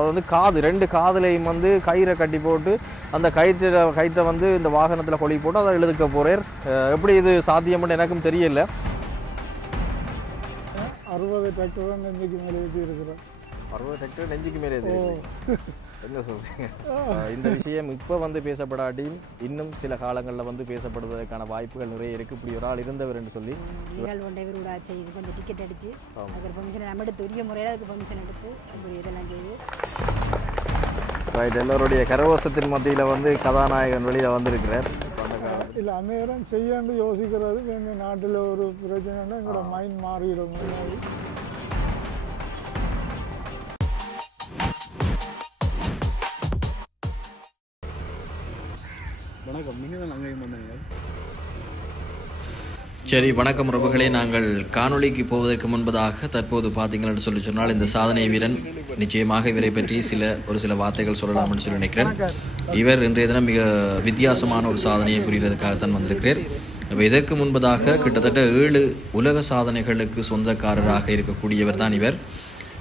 அது வந்து காது ரெண்டு காதுலையும் வந்து கயிறை கட்டி போட்டு அந்த கயிற்று கயிற்றை வந்து இந்த வாகனத்தில் கொழி போட்டு அதை இழுதுக்க போகிறார் எப்படி இது சாத்தியம்னு எனக்கும் தெரியல. அறுபது டிராக்டர் நெஞ்சுக்கு மேலே ஏற்றி இருக்கிறோம் அறுபது ஹெக்டேர் நெஞ்சுக்கு மேலே என்ன சொல்றீங்க? அஹ் இந்த விஷயம் இப்போ வந்து பேசப்படாட்டியும் இன்னும் சில காலங்களில் வந்து பேசப்படுவதற்கான வாய்ப்புகள் நிறைய இருக்கு. இப்படி ஒரு ஆள் இருந்தவர் என்று சொல்லி. நிகழ்வு ஒன்றை இவரோட செய்து கொஞ்சம் டிக்கெட் அடிச்சு அதுக்கு பெர்மிஷன் நம்ம எடுத்து உரிய முறையில் அதுக்கு பெர்மிஷன் எடுத்து இப்படி இதெல்லாம் செய்து. ரைட் எல்லோருடைய கரவோசத்தின் மத்தியில் வந்து கதாநாயகன் வெளியில் வந்திருக்கிறார். இல்லை அந்நேரம் செய்யாண்டு யோசிக்கிறது இந்த நாட்டில் ஒரு பிரச்சனைனா எங்களோட மைண்ட் மாறிடும். சரி வணக்கம் உறவுகளே. நாங்கள் காணொளிக்கு போவதற்கு முன்பதாக தற்போது பார்த்தீங்கன்னு சொல்லி சொன்னால் இந்த சாதனை வீரன் நிச்சயமாக இவரை பற்றி சில ஒரு சில வார்த்தைகள் சொல்லலாம்னு சொல்லி நினைக்கிறேன். இவர் இன்றைய தினம் மிக வித்தியாசமான ஒரு சாதனையை புரிகிறதுக்காகத்தான் வந்திருக்கிறார். இப்போ இதற்கு முன்பதாக கிட்டத்தட்ட ஏழு உலக சாதனைகளுக்கு சொந்தக்காரராக இருக்கக்கூடியவர் தான் இவர்.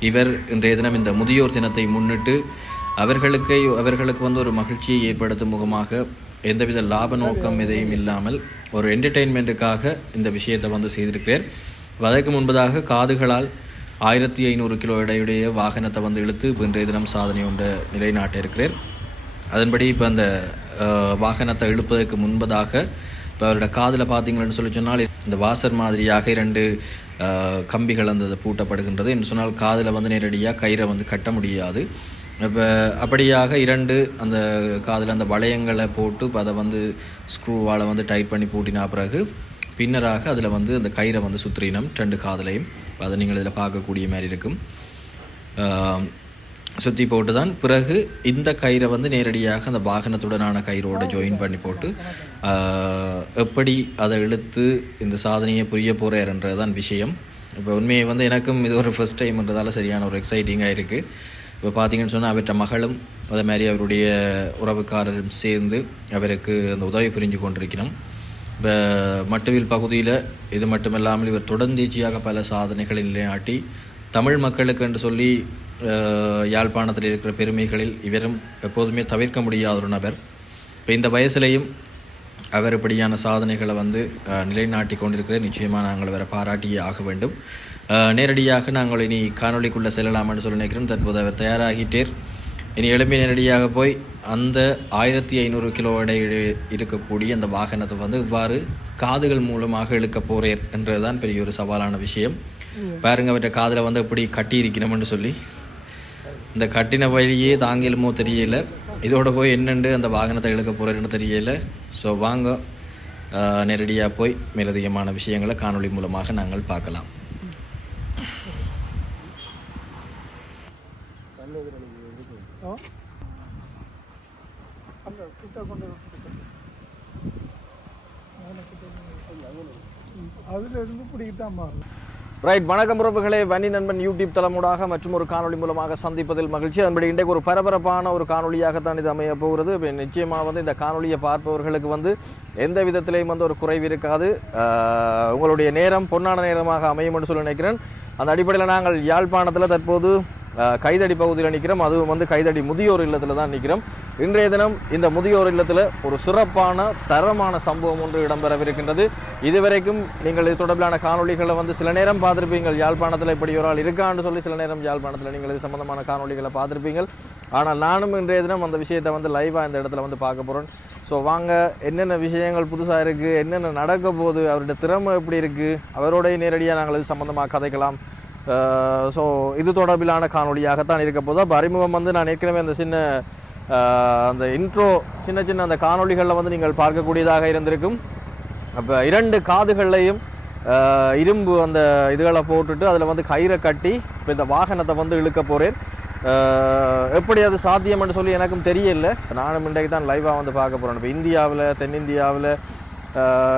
இவர் இன்றைய தினம் இந்த முதியோர் தினத்தை முன்னிட்டு அவர்களுக்கு அவர்களுக்கு வந்து ஒரு மகிழ்ச்சியை ஏற்படுத்தும் முகமாக எந்தவித லாப நோக்கம் எதையும் இல்லாமல் ஒரு என்டர்டெயின்மெண்ட்டுக்காக இந்த விஷயத்தை வந்து செய்திருக்கிறார். அதற்கு முன்பதாக காதுகளால் ஆயிரத்தி ஐநூறு கிலோ எடையுடைய வாகனத்தை வந்து இழுத்து இப்ப இன்றைய தினம் சாதனை ஒன்று நிலைநாட்ட இருக்கிறேன் அதன்படி இப்போ அந்த வாகனத்தை இழுப்பதற்கு முன்பதாக இப்போ அவரோட காதில் பார்த்தீங்கன்னு சொல்லி சொன்னால் இந்த வாசர் மாதிரியாக இரண்டு கம்பிகள் அந்த பூட்டப்படுகின்றது. என்று சொன்னால் காதில் வந்து நேரடியாக கயிறை வந்து கட்ட முடியாது. இப்போ அப்படியாக இரண்டு அந்த காதில் அந்த வளையங்களை போட்டு இப்போ அதை வந்து ஸ்க்ரூவால் வந்து டைட் பண்ணி பூட்டினா பிறகு பின்னராக அதில் வந்து அந்த கயிறை வந்து சுற்றினம் ரெண்டு காதலையும். அதை நீங்கள் இதில் பார்க்கக்கூடிய மாதிரி இருக்கும். சுற்றி போட்டு தான் பிறகு இந்த கயிறை வந்து நேரடியாக அந்த வாகனத்துடனான கயிறோட ஜாயின் பண்ணி போட்டு எப்படி அதை இழுத்து இந்த சாதனையை புரிய போகிறாருன்றது தான் விஷயம். இப்போ உண்மையை வந்து எனக்கும் இது ஒரு ஃபர்ஸ்ட் டைம்ன்றதால சரியான ஒரு எக்ஸைட்டிங்காக இருக்குது இப்போ பார்த்தீங்கன்னு சொன்னால் அவற்ற மகளும் அதே மாதிரி அவருடைய உறவுக்காரரும் சேர்ந்து அவருக்கு அந்த உதவி புரிஞ்சு கொண்டிருக்கிறோம் இப்போ மட்டுவில் பகுதியில் இது மட்டுமில்லாமல் இவர் தொடர்ந்தீச்சியாக பல சாதனைகளை நிலைநாட்டி தமிழ் மக்களுக்கு என்று சொல்லி யாழ்ப்பாணத்தில் இருக்கிற பெருமைகளில் இவரும் எப்போதுமே தவிர்க்க முடியாத ஒரு நபர். இப்போ இந்த வயசுலேயும் அவர் இப்படியான சாதனைகளை வந்து நிலைநாட்டி கொண்டிருக்கிறது நிச்சயமாக நாங்கள் அவரை பாராட்டியே ஆக வேண்டும். நேரடியாக நாங்கள் இனி காணொளிக்குள்ளே செல்லலாம்னு சொல்லி நினைக்கிறோம். தற்போது அவர் தயாராகிட்டேர். இனி எழும்பி நேரடியாக போய் அந்த ஆயிரத்தி ஐநூறு கிலோ எடை இருக்கக்கூடிய அந்த வாகனத்தை வந்து இவ்வாறு காதுகள் மூலமாக இழுக்க போறேர் என்றதுதான் பெரிய ஒரு சவாலான விஷயம். பாருங்க அவற்றை காதில் வந்து எப்படி கட்டி இருக்கணும்னு சொல்லி. இந்த கட்டின வழியே தாங்கிலுமோ தெரியல. இதோட போய் என்னண்டு அந்த வாகனத்தை இழுக்க போறேன்னு தெரியல. ஸோ வாங்க. நேரடியாக போய் மேலதிகமான விஷயங்களை காணொளி மூலமாக நாங்கள் பார்க்கலாம். அந்த கிட்ட கொண்டு வா. ம், அதுல இருந்து பிடிக்கிட்டான் மாறும். ரைட் வணக்கம் உறவுகளே. வன்னி நண்பன் யூடியூப் தளமூடாக மற்றும் ஒரு காணொளி மூலமாக சந்திப்பதில் மகிழ்ச்சி. அதன்படி இன்றைக்கு ஒரு பரபரப்பான ஒரு காணொளியாகத்தான் இது அமைய போகிறது. நிச்சயமாக வந்து இந்த காணொளியை பார்ப்பவர்களுக்கு வந்து எந்த விதத்திலையும் வந்து ஒரு குறைவு இருக்காது. உங்களுடைய நேரம் பொன்னான நேரமாக அமையும் என்று சொல்லி நினைக்கிறேன். அந்த அடிப்படையில் நாங்கள் யாழ்ப்பாணத்தில் தற்போது கைதடி பகுதியில் நிற்கிறோம் அதுவும் வந்து கைதடி முதியோர் இல்லத்தில் தான் நிற்கிறோம் இன்றைய தினம் இந்த முதியோர் இல்லத்தில் ஒரு சிறப்பான தரமான சம்பவம் ஒன்று இடம்பெறவிருக்கின்றது. இதுவரைக்கும் நீங்கள் இது தொடர்பிலான காணொளிகளை வந்து சில நேரம் பார்த்துருப்பீங்கள். யாழ்ப்பாணத்தில் இப்படி ஒரு ஆள் இருக்கான்னு சொல்லி சில நேரம் யாழ்ப்பாணத்தில் நீங்கள் இது சம்பந்தமான காணொளிகளை பார்த்துருப்பீங்கள். ஆனால் நானும் இன்றைய தினம் அந்த விஷயத்தை வந்து லைவாக இந்த இடத்துல வந்து பார்க்க போகிறேன் ஸோ வாங்க என்னென்ன விஷயங்கள் புதுசாக இருக்குது என்னென்ன நடக்க போகுது? அவருடைய திறமை எப்படி இருக்குது அவரோடைய நேரடியாக நாங்கள் இது சம்மந்தமாக கதைக்கலாம். ஸோ இது தொடர்பிலான காணொலியாகத்தான் இருக்க போதும் அப்போ அறிமுகம் வந்து நான் ஏற்கனவே அந்த சின்ன அந்த இன்ட்ரோ சின்ன சின்ன அந்த காணொலிகளில் வந்து நீங்கள் பார்க்கக்கூடியதாக இருந்திருக்கும். அப்போ இரண்டு காதுகள்லையும் இரும்பு அந்த இதுகளை போட்டுட்டு அதில் வந்து கயிறை கட்டி இப்போ இந்த வாகனத்தை வந்து இழுக்க போகிறேன் எப்படி அது சாத்தியம்னு சொல்லி எனக்கும் தெரியல. நானும் இன்றைக்கு தான் லைவாக வந்து பார்க்க போகிறோம் இப்போ இந்தியாவில் தென்னிந்தியாவில்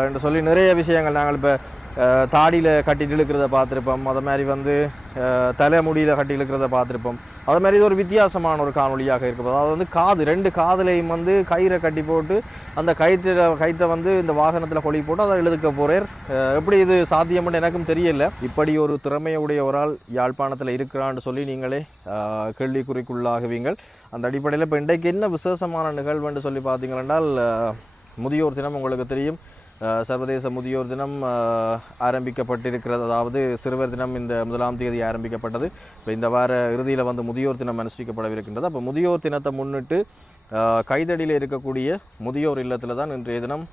என்று சொல்லி நிறைய விஷயங்கள் நாங்கள் இப்போ தாடியில் கட்டிட்டு இழுக்கிறத பார்த்துருப்போம். அதை மாதிரி வந்து தலைமுடியில் கட்டி இழுக்கிறத பார்த்துருப்போம். அது மாதிரி இது ஒரு வித்தியாசமான ஒரு காணொலியாக இருக்கும் அதாவது வந்து காது ரெண்டு காதுலையும் வந்து கயிறை கட்டி போட்டு அந்த கயிற்று கயிற்றை வந்து இந்த வாகனத்தில் கொழி போட்டு அதை எழுதுக்க போகிறார் எப்படி இது சாத்தியம்னு எனக்கும் தெரியல. இப்படி ஒரு திறமையுடைய ஒரு ஆள் யாழ்ப்பாணத்தில் இருக்கிறான்னு சொல்லி நீங்களே கேள்விக்குறிக்குள்ளாகுவீங்கள். அந்த அடிப்படையில் இப்போ இன்றைக்கு என்ன விசேஷமான நிகழ்வுன்னு சொல்லி பார்த்தீங்கன்னா முதியோர் தினம் உங்களுக்கு தெரியும். சர்வதேச முதியோர் தினம் ஆரம்பிக்கப்பட்டிருக்கிறது. அதாவது சிறுவர் தினம் இந்த முதலாம் தேதி ஆரம்பிக்கப்பட்டது. இப்போ இந்த வார இறுதியில் வந்து முதியோர் தினம் அனுஷ்டிக்கப்படவிருக்கின்றது. அப்போ முதியோர் தினத்தை முன்னிட்டு கைதடியில் இருக்கக்கூடிய முதியோர் இல்லத்தில் தான் இன்றைய தினம்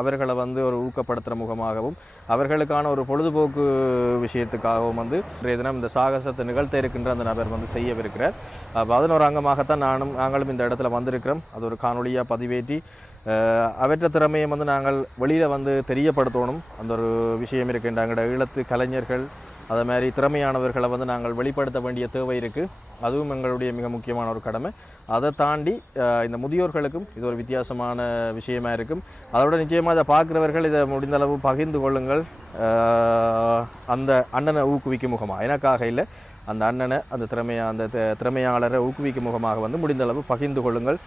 அவர்களை வந்து ஒரு ஊக்கப்படுத்துகிற முகமாகவும் அவர்களுக்கான ஒரு பொழுதுபோக்கு விஷயத்துக்காகவும் வந்து இன்றைய தினம் இந்த சாகசத்தை நிகழ்த்த இருக்கின்ற அந்த நபர் வந்து செய்யவிருக்கிறார். அப்போ அதன் அங்கமாகத்தான் நானும் நாங்களும் இந்த இடத்துல வந்திருக்கிறோம். அது ஒரு காணொலியாக பதிவேற்றி அவற்ற திறமையை வந்து நாங்கள் வெளியில் வந்து தெரியப்படுத்தணும். அந்த ஒரு விஷயம் இருக்கின்ற எங்களோட ஈழத்து கலைஞர்கள் அதே மாதிரி திறமையானவர்களை வந்து நாங்கள் வெளிப்படுத்த வேண்டிய தேவை இருக்குது அதுவும் எங்களுடைய மிக முக்கியமான ஒரு கடமை. அதை தாண்டி இந்த முதியோர்களுக்கும் இது ஒரு வித்தியாசமான விஷயமா இருக்கும் அதோட நிச்சயமாக இதை பார்க்குறவர்கள் இதை முடிந்தளவு பகிர்ந்து கொள்ளுங்கள். அந்த அண்ணனை ஊக்குவிக்கும் முகமாக எனக்காக இல்லை. அந்த அண்ணனை அந்த திறமையா அந்த திறமையாளரை ஊக்குவிக்கும் முகமாக வந்து முடிந்தளவு பகிர்ந்து கொள்ளுங்கள்.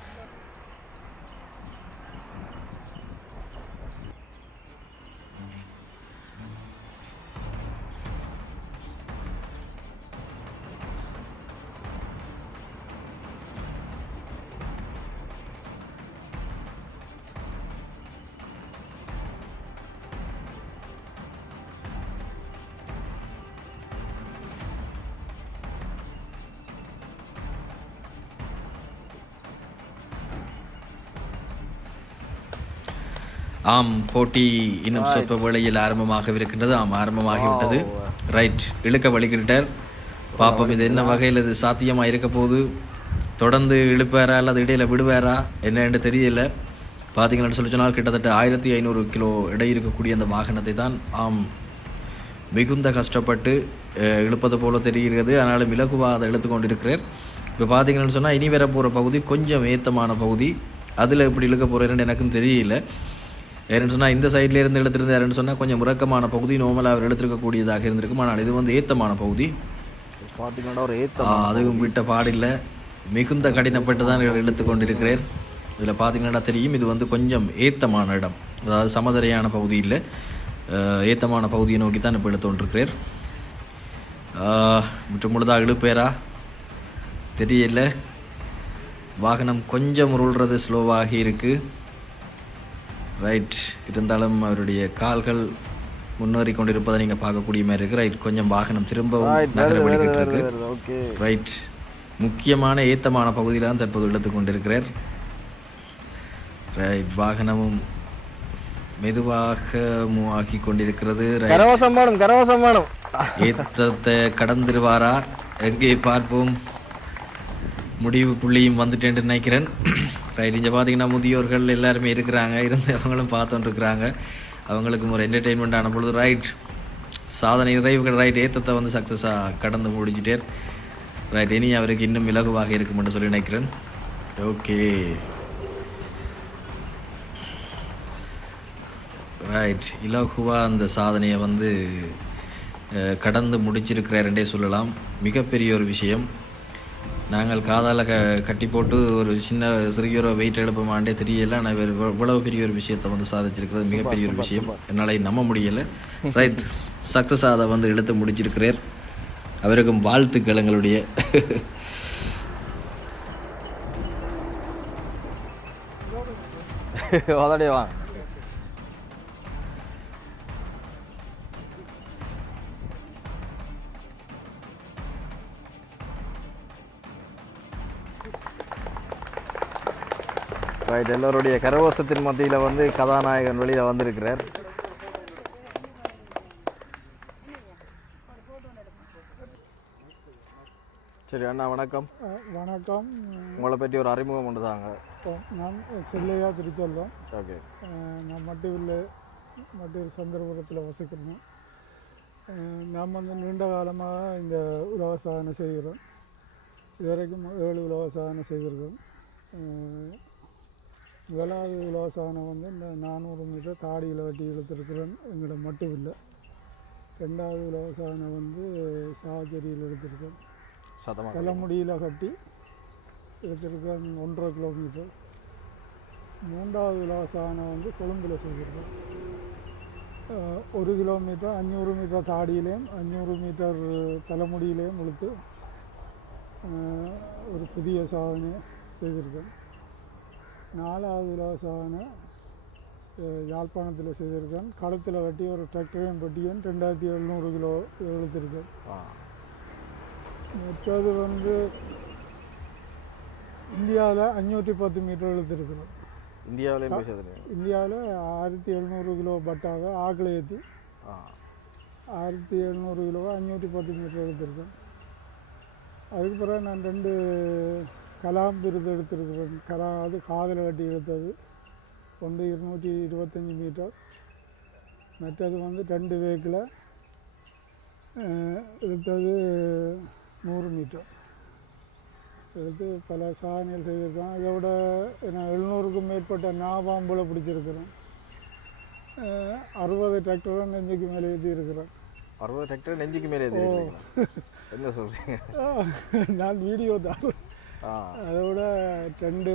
ஆம் போட்டி இன்னும் சொற்ப வேளையில் ஆரம்பமாகவிருக்கின்றது. ஆம் ஆரம்பமாகிவிட்டது. ரைட் இழுக்க வலிக்கிட்டார். பாப்போம் இது என்ன வகையில் இது சாத்தியமாக இருக்க போகுது? தொடர்ந்து இழுப்பாரா அல்லது இடையில விடுவாரா என்னன்னு தெரியல. பார்த்தீங்கன்னு சொல்லி சொன்னால் கிட்டத்தட்ட ஆயிரத்தி ஐநூறு கிலோ எடை இருக்கக்கூடிய அந்த வாகனத்தை தான் ஆம் மிகுந்த கஷ்டப்பட்டு இழுப்பது போல தெரிகிறது. ஆனாலும் இலகுவாக அதை இழுத்து கொண்டிருக்கிறார். இப்போ பார்த்தீங்கன்னு சொன்னால் இனி வர போகிற பகுதி கொஞ்சம் ஏத்தமான பகுதி. அதில் எப்படி இழுக்க போகிறேன்னு எனக்கும் தெரியல. ஏன்னு சொன்னால் இந்த சைட்ல இருந்து எடுத்திருந்தாருன்னு சொன்னால் கொஞ்சம் முறக்கமான பகுதி நோமலாக அவர் எடுத்திருக்கக்கூடியதாக இருந்திருக்கும். ஆனால் இது வந்து ஏத்தமான பகுதி. பார்த்தீங்கன்னா ஒரு ஏத்த ஆ, அதுவும் விட்ட பாடில்லை. மிகுந்த கடினப்பட்டு தான் இழுத்து கொண்டிருக்கிறேன் இதில் பார்த்தீங்கன்னா தெரியும் இது வந்து கொஞ்சம் ஏத்தமான இடம். அதாவது சமதரையான பகுதி இல்லை. ஏத்தமான பகுதியை நோக்கி தான் இப்போ இழுத்து கொண்டிருக்கிறேன் முற்று முழுதாக இழுப்பேரா? தெரியல. வாகனம் கொஞ்சம் உருள்றது ஸ்லோவாகி இருக்கு. ரைட் இருந்தாலும் அவருடைய கால்கள் முன்னேறி கொண்டிருப்பதை நீங்கள் பார்க்கக்கூடிய மாதிரி இருக்கு. ரைட் கொஞ்சம் வாகனம் திரும்பவும் நகர வழிகிட்டு இருக்கு. ரைட் முக்கியமான ஏத்தமான பகுதியில் தான் தற்போது இழுத்து கொண்டிருக்கிறார். ரைட் வாகனமும் மெதுவாக ஆக்கி கொண்டிருக்கிறது. ரைட் கரவசம் வேணும் கரவசம் வேணும் ஏத்தத்தை கடந்துருவாரா? எங்கே பார்ப்போம்? முடிவு புள்ளியும் வந்துட்டேன்னு நினைக்கிறேன். ரைட் இங்கே பார்த்தீங்கன்னா முதியோர்கள் எல்லாருமே இருக்கிறாங்க. இருந்து அவங்களும் பார்த்துட்டுருக்குறாங்க அவங்களுக்கு ஒரு என்டர்டெயின்மெண்ட் ஆன பொழுது ரைட் சாதனை நிறைவுகள் ரைட் ஏத்தத்தை வந்து சக்ஸஸாக கடந்து முடிச்சிட்டேர் ரைட் இனி அவருக்கு இன்னும் இலகுவாக இருக்கும்னு சொல்லி நினைக்கிறேன். ஓகே ரைட் இலகுவாக அந்த சாதனையை வந்து கடந்து முடிச்சிருக்கிறாருன்றே சொல்லலாம். மிகப்பெரிய ஒரு விஷயம். நாங்கள் காதால் க கட்டி போட்டு ஒரு சின்ன சிறிய ஒரு வெயிட் எழுப்பமாண்டே தெரியல. ஆனால் இவர் இவ்வ- இவ்வளவு பெரிய ஒரு விஷயத்தை வந்து சாதிச்சிருக்கிறது மிகப்பெரிய ஒரு விஷயம். என்னால் நம்ப முடியல. ரைட் சக்ஸஸாக அதை வந்து இழுத்து முடிச்சிருக்கிறார் அவருக்கும் வாழ்த்துக்கள் எங்களுடைய. அதோடைய வாங்க ரைட் எல்லோருடைய கரவசத்தின் மத்தியில் வந்து கதாநாயகன் வெளியில் வந்திருக்கிறார். சரி அண்ணா வணக்கம். வணக்கம். உங்களை பற்றி ஒரு அறிமுகம் அஹ் நான் செல்லையா திருச்செல்வம். ஓகே. நான் மட்டுவில் மட்டூர் சந்தர்புரத்தில் வசிக்கிறேன். அஹ் நான் வந்து நீண்ட காலமாக இந்த உலக சாதனை செய்கிறோம் இதுவரைக்கும் ஏழு உலக சாதனை செய்திருக்கோம் முதலாவது உலகசாதனை வந்து இந்த நானூறு மீட்டர் தாடியில் வெட்டி இழுத்துருக்குறேன். எங்களோட மட்டும் இல்லை. ரெண்டாவது உலகசாதனை வந்து சாஜரியில் எடுத்திருக்கேன். தலைமுடியில் கட்டி எடுத்திருக்கேன் ஒன்றரை கிலோமீட்டர். மூன்றாவது உலகசாதனை வந்து கொழும்பில் செய்திருக்கேன். அஹ் ஒரு கிலோமீட்டர் அஞ்சூறு மீட்டர் தாடியிலையும் அஞ்சூறு மீட்டர் தலைமுடியிலையும் அஹ் ஒரு புதிய சாதனை செய்திருக்கேன். நாலாவது அஹ் யாழ்ப்பாணத்தில் செய்திருக்கேன். களத்தில் வெட்டி ஒரு டிராக்டரையும் பெட்டியும் ரெண்டாயிரத்தி எழுநூறு கிலோ இழுத்திருக்கேன். மற்றது வந்து இந்தியாவில் அஞ்சூற்றி பத்து மீட்டர் இழுத்துருக்குறோம். இந்தியாவிலேயும் சேர்த்துருங்க இந்தியாவில் ஆயிரத்தி எழுநூறு கிலோ பட்டாவை ஆக்கில் ஏற்றி ஆயிரத்தி எழுநூறு கிலோவை அஞ்சூற்றி பத்து மீட்டர் எடுத்திருக்கேன் அதுக்கு பிறகு நான் ரெண்டு கலாம் விருது எடுத்திருக்கிறேன் கலாம் அது காதில் கட்டி எடுத்தது. ஒன்று இருநூற்றி இருபத்தஞ்சி மீட்டர். மற்றது வந்து ரெண்டு வேக்கில் எடுத்தது நூறு மீட்டர். எடுத்து பல சாதனைகள் செய்திருக்கேன் இதை விட நான் எழுநூறுக்கும் மேற்பட்ட நாபாம்புல பிடிச்சிருக்கிறேன். அறுபது டிராக்டரும் நெஞ்சுக்கு மேலே ஏற்றி இருக்கிறேன் அறுபது டிராக்டர் நெஞ்சுக்கு மேலே என்ன சொல்கிறீங்க நான் வீடியோ தான். ஆ அதை விட ரெண்டு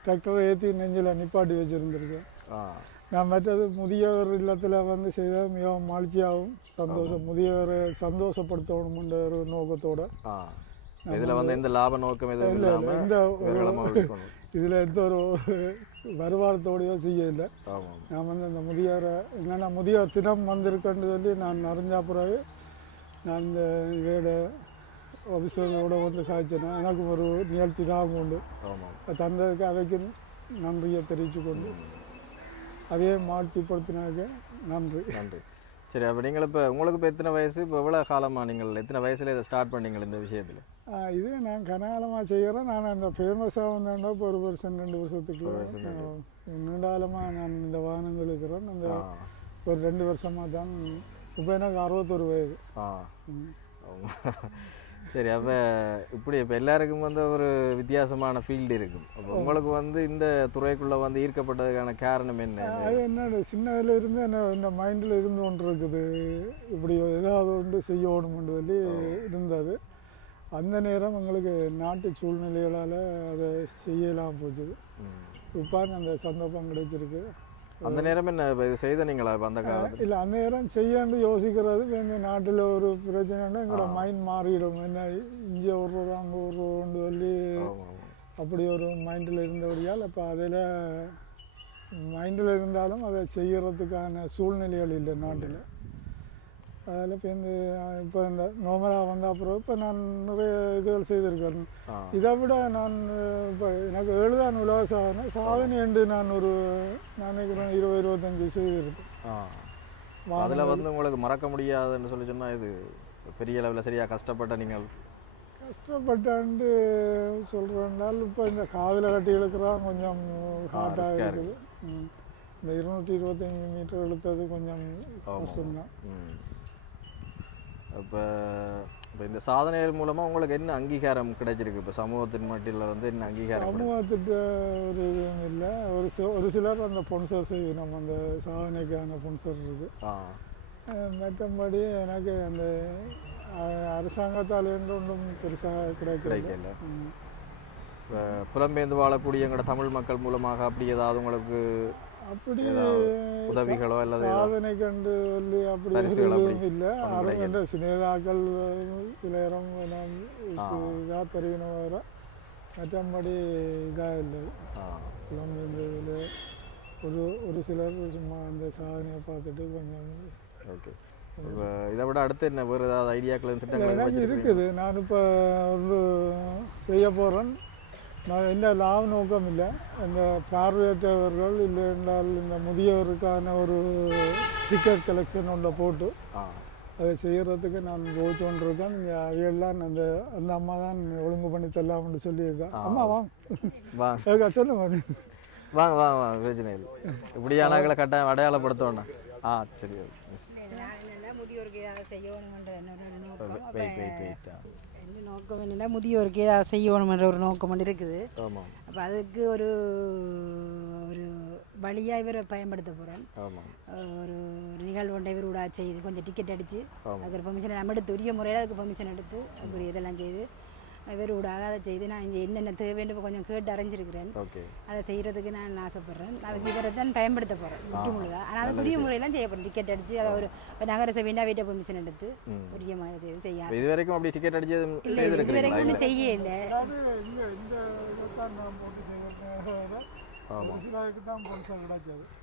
டிராக்டரை ஏற்றி நெஞ்சில் நிப்பாட்டி வச்சுருந்துருக்கேன். ஆ. நான் மற்றது முதியவர் இல்லத்தில் வந்து செய்த மிகவும் மகிழ்ச்சியாகவும் சந்தோஷம். முதியவரை சந்தோஷப்படுத்தணும்ன்ற ஒரு நோக்கத்தோட இதில் வந்து எந்த லாப நோக்கம் எதுவும் இல்லை கொண்டு இதில் எந்த ஒரு வருமானத்தோடையோ செய்யலை ஆமாம் நான் வந்து அந்த முதியோரை என்னென்னா முதியோர் தினம் வந்திருக்கேன்னு சொல்லி நான் அறிஞ்ச பிறகு நான் இந்த இதோட ஆஃபீஸரோட வந்து காய்ச்சினேன் எனக்கு ஒரு நிகழ்ச்சி தான் உண்டு. தந்ததுக்கு அவைக்கு நன்றியை தெரிவித்து கொண்டு அதே மாட்சிப்படுத்தினாக்க நன்றி. நன்றி. சரி அப்போ நீங்கள் இப்போ உங்களுக்கு இப்போ எத்தனை வயசு? இப்போ எவ்வளோ காலமாக நீங்கள் எத்தனை வயசுல இதை ஸ்டார்ட் பண்ணீங்க இந்த விஷயத்தில்? இது நான் கனகாலமாக செய்கிறேன் நான் அந்த ஃபேமஸாக வந்தேன்னா இப்போ ஒரு வருஷம் ரெண்டு வருஷத்துக்குள்ள நீண்டாலமாக நான் இந்த வாகனங்கள் இருக்கிறேன். அந்த ஆ. ஒரு ரெண்டு வருஷமாக தான். இப்போ எனக்கு அறுபத்தொரு வயது. ஆ. சரி அப்போ இப்படி இப்போ எல்லாருக்கும் வந்து ஒரு வித்தியாசமான ஃபீல்டு இருக்கும். அப்போ உங்களுக்கு வந்து இந்த துறைக்குள்ளே வந்து ஈர்க்கப்பட்டதுக்கான காரணம் என்ன? அது என்ன சின்னதுல இருந்து என்ன இந்த மைண்டில் இருந்து ஒன்று இருக்குது. இப்படி ஏதாவது ஒன்று செய்யணும்னு சொல்லி இருந்தது. அந்த நேரம் எங்களுக்கு நாட்டு சூழ்நிலைகளால் அதை செய்யலாம் போச்சு ம். இப்போ அந்த சந்தர்ப்பம் கிடைச்சிருக்கு. அந்த நேரம் என்ன இது செய்த நீங்களா அந்த காலத்தில்? இல்லை அந்த நேரம் செய்யன்னு யோசிக்கிறது இப்ப இந்த நாட்டில் ஒரு பிரச்சனைனா எங்களோட மைண்ட் மாறிடும். என்ன இங்கே விட்றது அங்கே விட்றோன்னு சொல்லி அப்படி ஒரு மைண்டில் இருந்தபடியால் இப்போ அதில் மைண்டில் இருந்தாலும் அதை செய்கிறதுக்கான சூழ்நிலைகள் இல்லை நாட்டில். அதில் இப்போ இந்த இப்போ இந்த நோமலாக வந்த அப்புறம் இப்போ நான் நிறைய இதுகள் செய்திருக்கேன். ஆ. இதை விட நான் இப்போ எனக்கு எழுதான் உலக சாதனை. சாதனை என்று நான் ஒரு நான் நினைக்கிறேன் இருபது இருபத்தஞ்சி செய்திருக்கேன். அதில் வந்து உங்களுக்கு மறக்க முடியாதுன்னு சொல்லி சொன்னால் இது பெரிய அளவில் சரியாக கஷ்டப்பட்ட நீங்கள்? கஷ்டப்பட்டாண்டு சொல்கிறேன்னால் இப்போ இந்த காதில் கட்டி இழுக்கிறான் கொஞ்சம் ஹார்ட்டாக இருக்குது. இந்த இருநூற்றி இருபத்தஞ்சி மீட்டர் இழுத்தது கொஞ்சம் கஷ்டம்தான். இப்போ இப்போ இந்த சாதனைகள் மூலமாக உங்களுக்கு என்ன அங்கீகாரம் கிடைச்சிருக்கு? இப்போ சமூகத்தின் மட்டில் வந்து என்ன அங்கீகாரம்? சமூகத்திட்ட ஒரு இதுவும் இல்லை. ஒரு சில ஒரு சிலர் அந்த பொன்சர் செய்யணும். அந்த சாதனைக்கான பொன்சர் இருக்குது ஆ. மற்றபடி எனக்கு அந்த அரசாங்கத்தால் ஒன்றும் பெருசாக கிடைக்கல. கிடைக்கல. ம். இப்போ புலம்பெயர்ந்து வாழக்கூடிய எங்களோட தமிழ் மக்கள் மூலமாக அப்படி ஏதாவது உங்களுக்கு அப்படி உதவிகளோ அல்லது சாதனை கண்டு சொல்லி அப்படி இல்லை. ஒண்ணும் அரை கிடைக்கல. என்ற சினேதாக்கள் சில ஆ. இதாக தெரிவின வர மற்றபடி இதாக இல்லை. இந்த இதில் ஒரு ஒரு சிலர் சும்மா அந்த சாதனையை பார்த்துட்டு கொஞ்சம் ஓகே. இதை விட அடுத்து என்ன? வேறு ஏதாவது ஐடியாக்கள் திட்டங்கள் இருக்குது. நான் இப்போ ஒரு செய்ய போகிறேன் நான் எந்த லாப நோக்கம் இல்லை இந்த பார்வையற்றவர்கள் இல்லை என்றால் இந்த முதியவருக்கான ஒரு டிக்கெட் கலெக்ஷன் ஒன்றை போட்டு ஆ. அதை செய்கிறதுக்கு நான் போச்சு கொண்டிருக்கேன் இங்கே அவையெல்லாம் அந்த அந்த அம்மா தான் ஒழுங்கு பண்ணி தரலாம்னு சொல்லியிருக்கேன் அம்மா வாங்க. சொல்லுங்க. வாங்க. வாங்க வாங்க பிரச்சனை இல்லை. இப்படியானாக்களை கட்டாயம் அடையாளப்படுத்தணும் ஆ சரி மிஸ் முதியோருக்கு என்னோட நோக்கம் என்ன என்னன்னா முதியோருக்கு ஏதாவது செய்யணுமென்ற ஒரு நோக்கம் ஒன்று இருக்குது. ஆமாம் அப்போ அதுக்கு ஒரு ஒரு வழியாக இவரை பயன்படுத்த போகிறேன் ஒரு நிகழ்வு ஒன்றை இவர் விடா செய்து கொஞ்சம் டிக்கெட் அடித்து. அதுக்கு பெர்மிஷன் நம்ம எடுத்து உரிய முறையில் அதுக்கு பெர்மிஷன் எடுத்து அப்படி இதெல்லாம் செய்து இவர் விடாக அதை செய்து நான் இங்கே என்னென்ன தேவைன்னு கொஞ்சம் கேட்டு அறிஞ்சிருக்கிறேன் ஓகே அதை செய்கிறதுக்கு நான் ஆசைப்பட்றேன் அதுக்கு இவரை தான் பயன்படுத்த போகிறேன் முற்று முழுதாக ஆனால் அது உரிய முறையெல்லாம் செய்ய போகிறேன் டிக்கெட் அடித்து அதை ஒரு நகர சபைனா வீட்டை பெர்மிஷன் எடுத்து. உரிய மாதிரி செய்து செய்ய இது வரைக்கும் அப்படி டிக்கெட் அடிச்சு இல்லை இது வரைக்கும் ஒன்றும் செய்ய இல்லை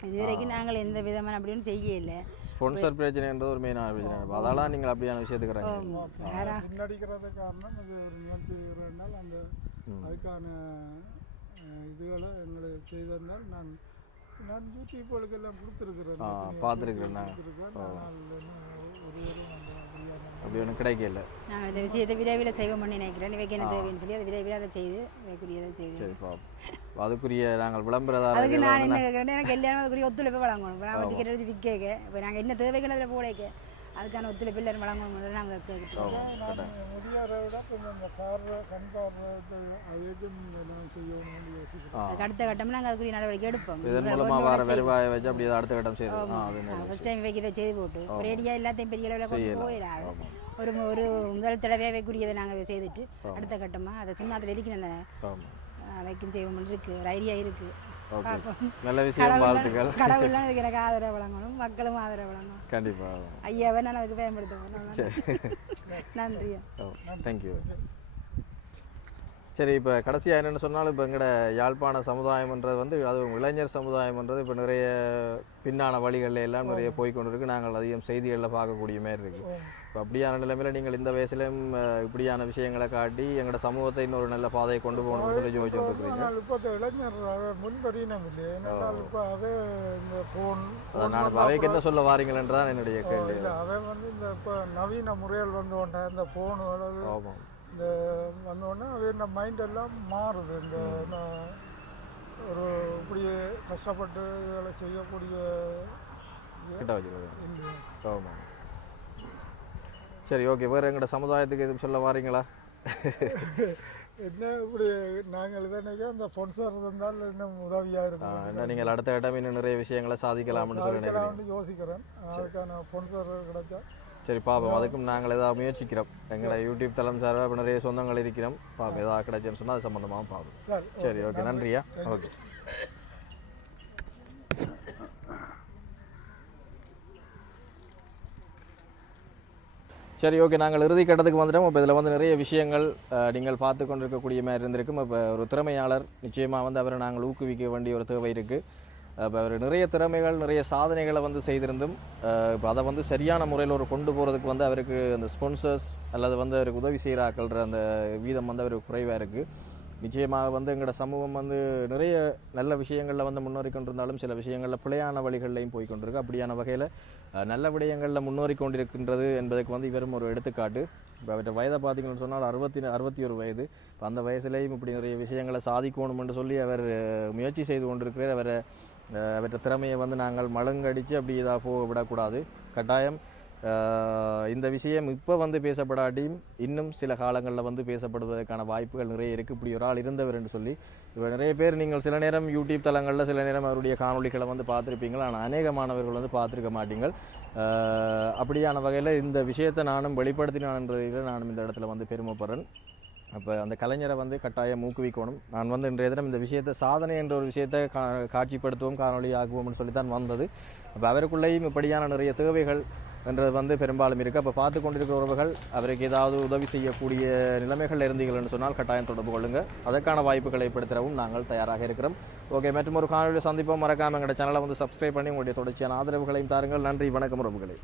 இது வரைக்கும் நாங்கள் எந்த விதமான அப்படின்னு செய்ய இல்லை ஸ்பான்சர் பிரச்சனைன்றது ஒரு மெயினான பிரச்சனை அதெல்லாம் நீங்கள் அப்படியான விஷயத்துக்கு பின்னடிக்கிறது காரணம் இது ஒரு நிகழ்ச்சி அந்த அதுக்கான இதுகளை எங்களுக்கு செய்ததால் நான் நான் யூடியூப்களுக்கு எல்லாம் கொடுத்துருக்குறேன். பார்த்துருக்குறேன். நான் கொடுத்துருக்கேன் ஆனால் இன்னும் ஒரு ஒரு அந்த அப்படியான அப்படி ஒன்றும் கிடைக்கல. நான் இந்த விஷயத்தை விரைவில் செய்வோம்னு நினைக்கிறேன். இவைக்கு என்ன தேவைன்னு சொல்லி அதை விரைவில் அதை செய்து இவைக்குரியதை செய்து. சரி பாப்போம் அதுக்குரிய நாங்கள் விளம்பரதாரர்கள் அதுக்கு நான் என்ன கேட்குறேன்? எனக்கு எல்லாரும் அதுக்குரிய ஒத்துழைப்பு வழங்கணும். நான் டிக்கெட் அடிச்சு விற்க இப்போ நாங்கள் என்ன தேவைகள் அதில் போடைக்க? அதுக்கான ஒத்துழைப்பு எல்லாரும் வழங்கணும் நாங்கள் கொஞ்சம் பார்வை கண் பார்வை செய்யணும்னு யோசிக்கிறேன் அதுக்கு அடுத்த கட்டம் நாங்கள் அதுக்குரிய நடவடிக்கை எடுப்போம். இதன் மூலமாக வர வருவாயை வச்சு அப்படி அடுத்த கட்டம் நல்ல ஃபஸ்ட் டைம் வைக்கிறத செய்து போட்டு. ஒரேடியாக எல்லாத்தையும் பெரிய அளவில் கொண்டு போயிடாது ஒரு ஒரு முதல் தடவை வைக்குரியதை நாங்கள் செய்துட்டு அடுத்த கட்டமாக அதை சும்மா அதில் அஹ், வைக்கும் செய்வோம்னு இருக்குது ஒரு ஐடியா இருக்குது ஓகே. நல்ல விஷயம் வாழ்த்துக்கள். கடவுள்லாம் அதுக்கு எனக்கு ஆதரவு வழங்கணும். மக்களும் ஆதரவு வழங்கணும். கண்டிப்பாக ஐயாவை நான் அதுக்கு பயன்படுத்துவேன் நன்றி. தேங்க்யூ சரி இப்போ கடைசியாக என்னென்னு சொன்னாலும் இப்போ எங்கட யாழ்ப்பாண சமுதாயம்ன்றது வந்து அது இளைஞர் சமுதாயம்ன்றது இப்போ நிறைய பின்னான வழிகளில் எல்லாம் நிறைய போய் கொண்டு நாங்கள் அதிகம் செய்திகளில் பார்க்கக்கூடிய மாதிரி இருக்குது இப்போ அப்படியான நிலைமையில் நீங்கள் இந்த வயசுலையும் இப்படியான விஷயங்களை காட்டி எங்களோட சமூகத்தை இன்னொரு நல்ல பாதையை கொண்டு போகணும்னு சொல்லி யோசிச்சு வந்துருக்கீங்க ஆனால் இப்போ இளைஞர் முன்பறியினம் இல்லை இப்போ அதே இந்த ஃபோன் நான் அவைக்கு என்ன சொல்ல வாரீங்களன்றதான் என்னுடைய கேள்வி. அவன் வந்து இந்த இப்போ நவீன முறையில் வந்து கொண்ட இந்த ஃபோனு அல்லது இந்த வந்தோடனே அவன் இந்த மைண்ட் எல்லாம் மாறுது. இந்த ஒரு இப்படி கஷ்டப்பட்டு இதெல்லாம் செய்யக்கூடிய கிட்ட வச்சுருக்கேன் ஆமாம் சரி ஓகே வேறு எங்களோட சமுதாயத்துக்கு எதுவும் சொல்ல வாரீங்களா? என்ன இப்படி நாங்கள் இதனைக்கு அந்த ஸ்பான்சர் இருந்தால் இன்னும் உதவியாக இருக்கும்? நீங்கள் அடுத்த இடம் இன்னும் நிறைய விஷயங்களை சாதிக்கலாம்னு சொல்லி யோசிக்கிறேன். அதுக்கான ஸ்பான்சர் கிடைச்சா. சரி பாப்போம் அதுக்கும் நாங்கள் ஏதாவது முயற்சிக்கிறோம். எங்களை யூடியூப் தளம் சார்பாக இப்போ நிறைய சொந்தங்கள் இருக்கிறோம். பாப்போம் ஏதாவது கிடைச்சுன்னு சொன்னால் அது சம்மந்தமாக பார்ப்போம் சரி ஓகே நன்றியா? ஓகே சரி ஓகே நாங்கள் இறுதி கட்டத்துக்கு வந்துட்டோம். இப்போ இதில் வந்து நிறைய விஷயங்கள் நீங்கள் பார்த்து கொண்டிருக்கக்கூடிய மாதிரி இருந்திருக்கும். இப்போ ஒரு திறமையாளர் நிச்சயமாக வந்து அவரை நாங்கள் ஊக்குவிக்க வேண்டிய ஒரு தேவை இருக்குது இப்போ அவர் நிறைய திறமைகள் நிறைய சாதனைகளை வந்து செய்திருந்தும் இப்போ அதை வந்து சரியான முறையில் ஒரு கொண்டு போகிறதுக்கு வந்து அவருக்கு அந்த ஸ்பான்சர்ஸ் அல்லது வந்து அவருக்கு உதவி செய்கிறாக்கள்ன்ற அந்த வீதம் வந்து அவருக்கு குறைவாக இருக்குது நிச்சயமாக வந்து எங்களோட சமூகம் வந்து நிறைய நல்ல விஷயங்களில் வந்து முன்னேறி கொண்டிருந்தாலும் சில விஷயங்களில் பிழையான வழிகள்லையும் போய் கொண்டிருக்கு அப்படியான வகையில் நல்ல விடயங்களில் முன்னேறி கொண்டிருக்கின்றது என்பதற்கு வந்து இவரும் ஒரு எடுத்துக்காட்டு. இப்போ அவர்கிட்ட வயதை பார்த்தீங்கன்னு சொன்னால் அறுபத்தி அறுபத்தி ஒரு வயது. இப்போ அந்த வயசுலேயும் இப்படி நிறைய விஷயங்களை சாதிக்கணும் என்று சொல்லி அவர் முயற்சி செய்து கொண்டிருக்கிறார். அவரை அவற்ற திறமையை வந்து நாங்கள் மழுங்கடித்து அப்படி இதாக போக விடக்கூடாது கட்டாயம் இந்த விஷயம் இப்போ வந்து பேசப்படாட்டியும் இன்னும் சில காலங்களில் வந்து பேசப்படுவதற்கான வாய்ப்புகள் நிறைய இருக்குது இப்படி ஒரு ஆள் இருந்தவர் என்று சொல்லி இப்போ நிறைய பேர் நீங்கள் சில நேரம் யூடியூப் தளங்களில் சில நேரம் அவருடைய காணொளிகளை வந்து பார்த்துருப்பீங்கள். ஆனால் அநேக மாணவர்கள் வந்து பார்த்துருக்க மாட்டீங்கள். அப்படியான வகையில் இந்த விஷயத்தை நானும் வெளிப்படுத்தினான்றதில் நானும் இந்த இடத்துல வந்து பெருமைப்படுறேன். அப்போ அந்த கலைஞரை வந்து கட்டாயம் ஊக்குவிக்கணும். நான் வந்து இன்றைய தினம் இந்த விஷயத்தை சாதனை என்ற ஒரு விஷயத்தை கா காட்சிப்படுத்துவோம் காணொலி ஆக்குவோம்னு சொல்லி தான் வந்தது. அப்போ அவருக்குள்ளேயும் இப்படியான நிறைய தேவைகள் என்றது வந்து பெரும்பாலும் இருக்குது அப்போ பார்த்து கொண்டிருக்கிற உறவுகள் அவருக்கு ஏதாவது உதவி செய்யக்கூடிய நிலைமைகள் இருந்தீங்கள்னு சொன்னால் கட்டாயம் தொடர்பு கொள்ளுங்கள் அதற்கான வாய்ப்புகளை ஏற்படுத்தவும் நாங்கள் தயாராக இருக்கிறோம். ஓகே மற்றும் ஒரு காணொலியில் சந்திப்போம். மறக்காமல் எங்களோட சேனலை வந்து சப்ஸ்கிரைப் பண்ணி உங்களுடைய தொடர்ச்சியான ஆதரவுகளையும் தாருங்கள். நன்றி வணக்கம் உறவுகளே.